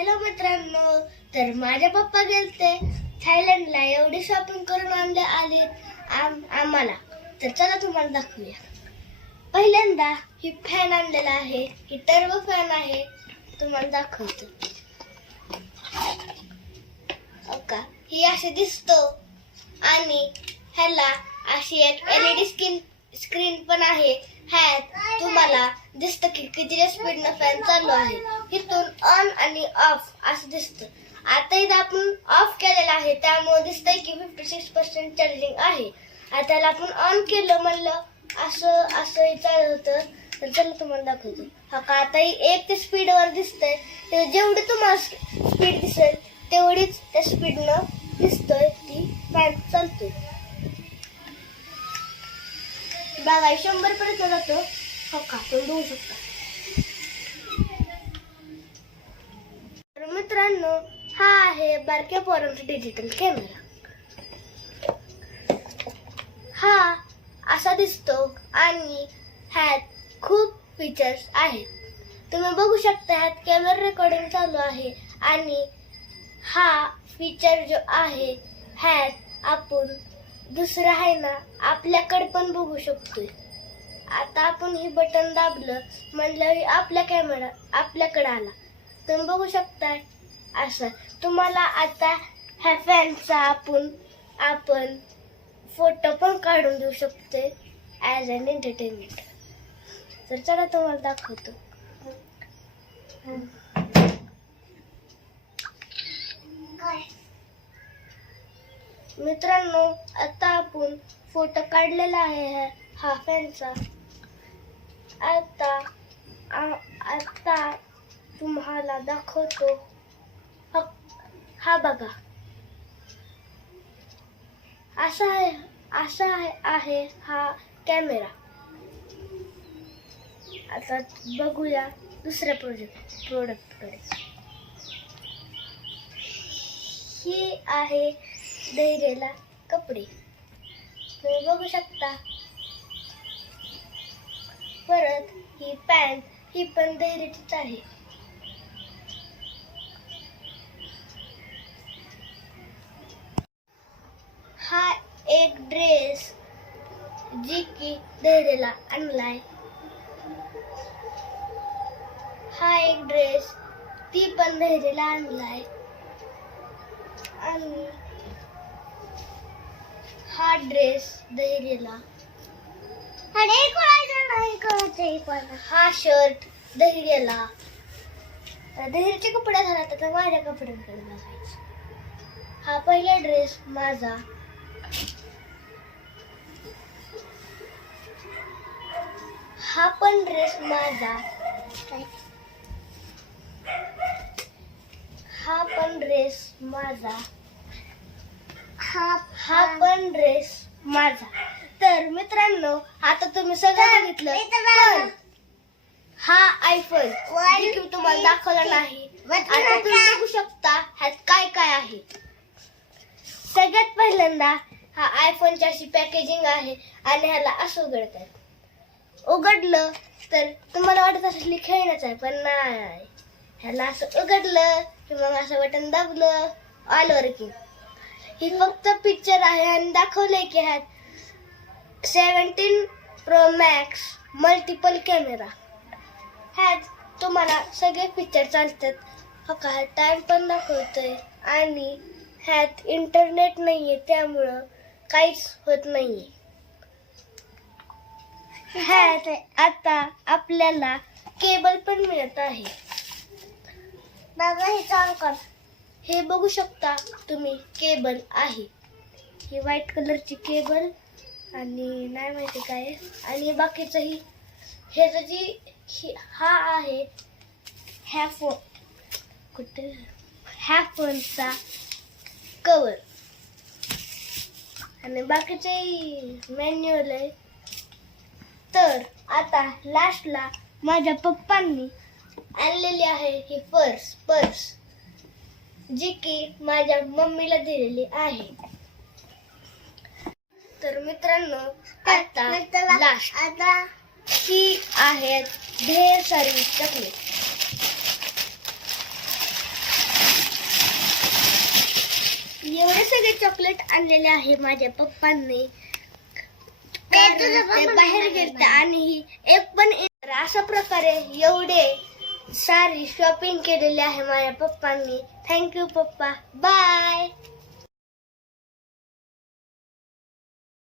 Hello मित्रांनो, तर माझे पप्पा गेलते थायलंडला. एवढी शॉपिंग करून आले आम्हाला. तर चला तुम्हाला दाखवूया. पहिल्यांदा ही फॅन आणलेला आहे. ही टर्बो फॅन आहे. तुम्हाला दाखवतो. का ही असे दिसतो आणि ह्याला अशी एक LED स्क्रीन पण आहे. ह्यात तुम्हाला दिसतं की किती स्पीडनं फॅन चालू आहे. इथून ऑन आणि ऑफ असं दिसतं. आता इथं आपण ऑफ केलेला आहे, त्यामुळे दिसतंय की 56% चार्जिंग आहे. आता त्याला आपण ऑन केलं म्हणलं असं चालू होतं. तर चला तुम्हाला दाखवतो. हा का आता 1 ते स्पीडवर दिसतंय. ते जेवढी तुम्हाला स्पीड दिसेल तेवढीच त्या स्पीडनं दिसतोय ती फॅन चालतोय. बघा 100 पर्यंत जातो. हो का, तुम्ही बघू शकता. तर मित्रांनो, हा आहे बारक्या पोरांचा डिजिटल कॅमेरा. हा असा दिसतो आणि ह्यात खूप फीचर्स आहेत. तुम्ही बघू शकता ह्यात कॅमेरा रेकॉर्डिंग चालू आहे आणि हा फीचर जो आहे ह्यात आपण दुसरं आहे ना आपल्याकडे पण बघू शकतोय. आता आपण ही बटन दाबलं म्हणलं आपला कॅमेरा आपल्याकडे आला. तुम्ही बघू शकताय असं. तुम्हाला आता ह्या फॅनचा आपण फोटो पण काढून देऊ शकतोय ॲज अन एंटरटेनमेंट. तर चला तुम्हाला दाखवतो. मित्रांनो, आता आपण फोटो काढलेला आहे हा फॅनचा. आता तुम्हाला दाखवतो. हा बघा, असा आहे हा कॅमेरा. आता बघूया दुसऱ्या प्रोडक्टकडे. ही आहे धैर्यला कपडे. तुम्ही बघू शकता. परत ही पॅन्ट, ही पण धैर्यचीच आहे. हा एक ड्रेस जी की धैर्यला आणलाय. हा एक ड्रेस ती पण धैर्यला आणलाय. आणि हा ड्रेस धैर्यला. हा शर्ट धैर्यला. धैर्यचे कपडे झाला तर माझ्या कपड्यांकडे बघायचं. हा पहिला ड्रेस माझा. हा पण ड्रेस माझा. हा पण ड्रेस माझा. हा पण ड्रेस माझा. तर मित्रांनो, आता तुम्ही सगळं बघितलं, पण हा आयफोन देखील तुम्हाला दाखवला नाही. आता तुम्ही बघू शकता ह्यात काय काय आहे. सगळ्यात पहिल्यांदा हा आयफोनची अशी पॅकेजिंग आहे आणि ह्याला असं उघडतात. उघडलं तर तुम्हाला वाटत असेल खेळणंच आहे, पण नाही. ह्याला असं उघडलं की मग असं बटन दाबलं ऑल वर्किंग. ही फक्त पिक्चर आहे आणि दाखवलंय की ह्यात 17 Pro Max मल्टिपल कॅमेरा. ह्यात तुम्हाला सगळे पिक्चर चालतात. हो का, टाइम पण दाखवतोय आणि ह्यात इंटरनेट नाहीये, त्यामुळं काहीच होत नाहीये. ह्यात आता आपल्याला केबल पण मिळत आहे. बघा हे चालू कर. हे बघू शकता तुम्ही, केबल आहे. ही व्हाईट कलरची केबल आणि नाही माहिती काय. आणि बाकीचंही हे जी हा आहे ह्या फोनचा कवर आणि बाकीचे मॅन्युअल आहे. तर आता लास्टला माझ्या पप्पांनी आणलेली आहे ही पर्स जी की माझ्या मम्मीला दिलेली आहे. तर मित्रांनो, आता लास्ट ही आहेत ढेर सारी चॉकलेट. एवढे चॉकलेट आणलेले आहे माझ्या पप्पांनी, ते बाहेर गेलते आणि एक पण अशा प्रकारे एवढे सारी शॉपिंग केलेली आहे माझ्या पप्पांनी. थँक्यू पप्पा, बाय.